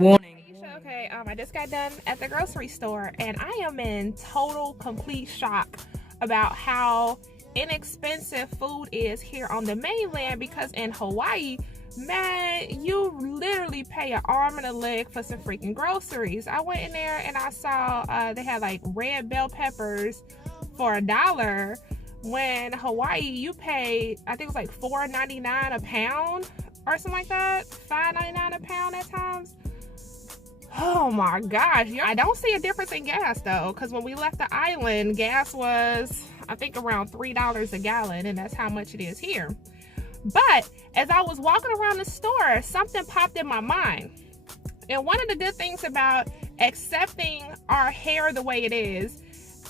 Warning. Tieesha, okay, I just got done at the grocery store and I am in total, complete shock about how inexpensive food is here on the mainland, because in Hawaii, man, you literally pay an arm and a leg for some freaking groceries. I went in there and I saw they had like red bell peppers for $1, when Hawaii you pay, I think it was like $4.99 a pound or something like that, $5.99 a pound at times. Oh my gosh, I don't see a difference in gas though, because when we left the island, gas was, I think, around $3 a gallon, and that's how much it is here. But as I was walking around the store, something popped in my mind. And one of the good things about accepting our hair the way it is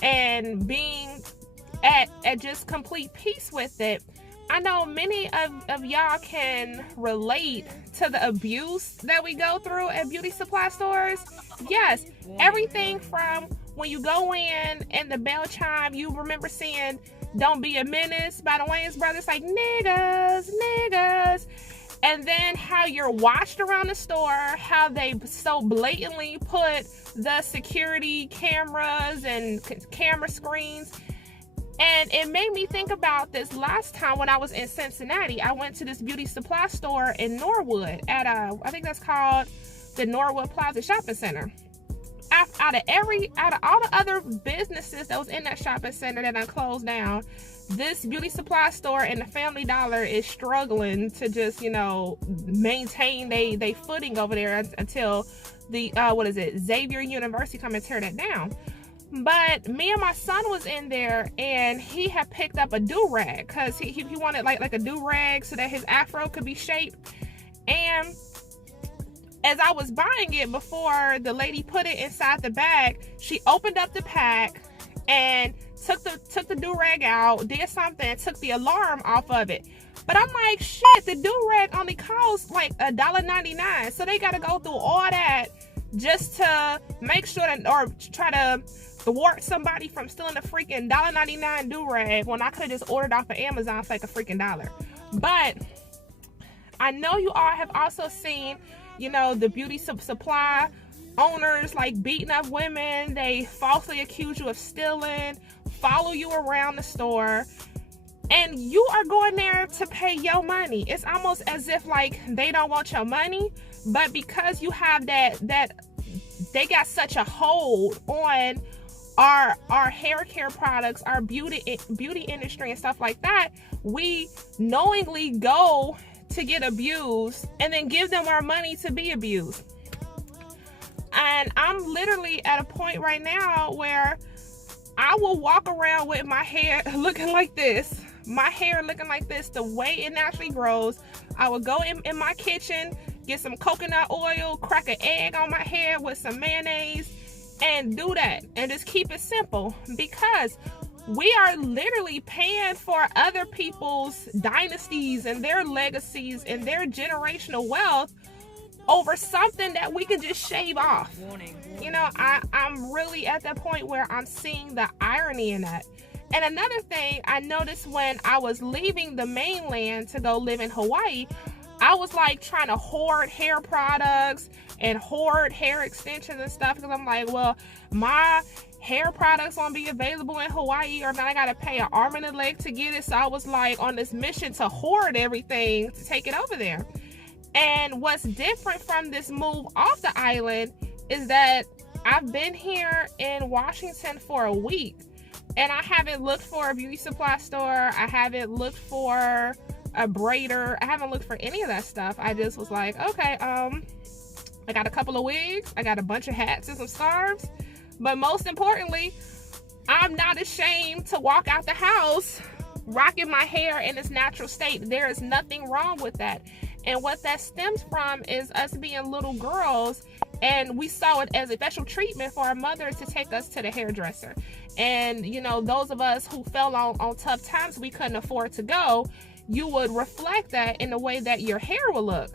and being at just complete peace with it, I know many of y'all can relate to the abuse that we go through at beauty supply stores. Yes, everything from when you go in and the bell chime, you remember seeing "Don't Be a Menace" by the Wayans Brothers, like niggas, niggas. And then how you're watched around the store, how they so blatantly put the security cameras and camera screens. And it made me think about this last time when I was in Cincinnati. I went to this beauty supply store in Norwood at I think that's called the Norwood Plaza Shopping Center. Out of all the other businesses that was in that shopping center that I closed down, this beauty supply store and the Family Dollar is struggling to just, maintain they footing over there until the Xavier University come and tear that down. But me and my son was in there and he had picked up a do-rag because he wanted like a do-rag so that his afro could be shaped. And as I was buying it, before the lady put it inside the bag, she opened up the pack and took the do-rag out, did something, and took the alarm off of it. But I'm like, shit, the do-rag only costs like $1.99. So they got to go through all that just to make sure that, or try to thwart somebody from stealing a freaking $1.99 do-rag when I could have just ordered off of Amazon for like a freaking $1. But I know you all have also seen, the beauty supply owners like beating up women. They falsely accuse you of stealing, follow you around the store, and you are going there to pay your money. It's almost as if like they don't want your money, but because you have that they got such a hold on our hair care products, our beauty industry and stuff like that, we knowingly go to get abused and then give them our money to be abused. And I'm literally at a point right now where I will walk around with my hair looking like this, the way it naturally grows. I will go in my kitchen, get some coconut oil, crack an egg on my hair with some mayonnaise, and do that, and just keep it simple, because we are literally paying for other people's dynasties and their legacies and their generational wealth over something that we can just shave off. I'm really at that point where I'm seeing the irony in that. And another thing I noticed when I was leaving the mainland to go live in Hawaii, I was like trying to hoard hair products and hoard hair extensions and stuff, because I'm like, well, my hair products won't be available in Hawaii, or then I gotta pay an arm and a leg to get it. So I was like on this mission to hoard everything to take it over there. And what's different from this move off the island is that I've been here in Washington for a week, and I haven't looked for a beauty supply store. I haven't looked for a braider. I haven't looked for any of that stuff. I just was like, okay, I got a couple of wigs, I got a bunch of hats and some scarves, but most importantly, I'm not ashamed to walk out the house rocking my hair in its natural state. There is nothing wrong with that. And what that stems from is us being little girls, and we saw it as a special treatment for our mother to take us to the hairdresser. And those of us who fell on tough times, we couldn't afford to go, you would reflect that in the way that your hair will look,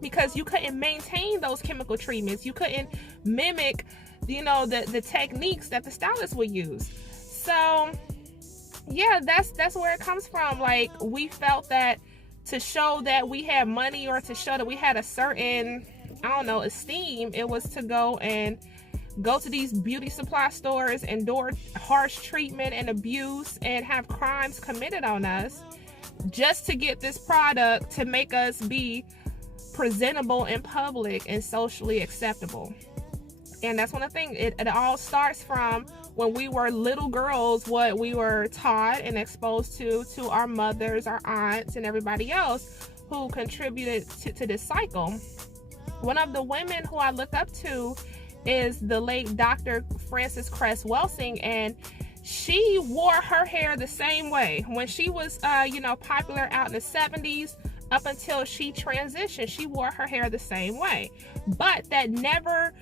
because you couldn't maintain those chemical treatments. You couldn't mimic, the techniques that the stylists would use. So yeah, that's where it comes from. Like, we felt that to show that we had money, or to show that we had a certain, I don't know, esteem. It was to go to these beauty supply stores, endure harsh treatment and abuse, and have crimes committed on us just to get this product to make us be presentable in public and socially acceptable. And that's one of the things. It all starts from when we were little girls, what we were taught and exposed to our mothers, our aunts, and everybody else who contributed to this cycle. One of the women who I look up to is the late Dr. Frances Cress Welsing, and she wore her hair the same way when she was popular out in the 70s. Up until she transitioned, she wore her hair the same way. But that never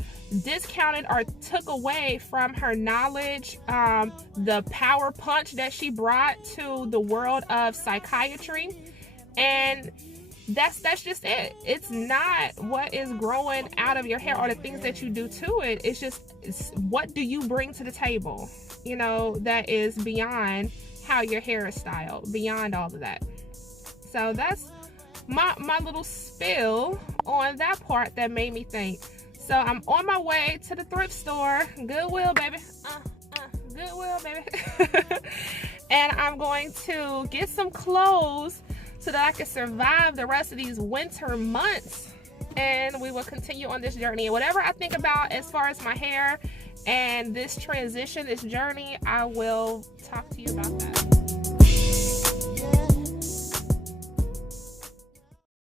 discounted or took away from her knowledge, the power punch that she brought to the world of psychiatry. And that's just it. It's not what is growing out of your hair or the things that you do to it. It's what do you bring to the table, that is beyond how your hair is styled, beyond all of that. So that's my little spill on that part that made me think. So I'm on my way to the thrift store, Goodwill, baby. Goodwill, baby. And I'm going to get some clothes so that I can survive the rest of these winter months. And we will continue on this journey. And whatever I think about as far as my hair and this transition, this journey, I will talk to you about that.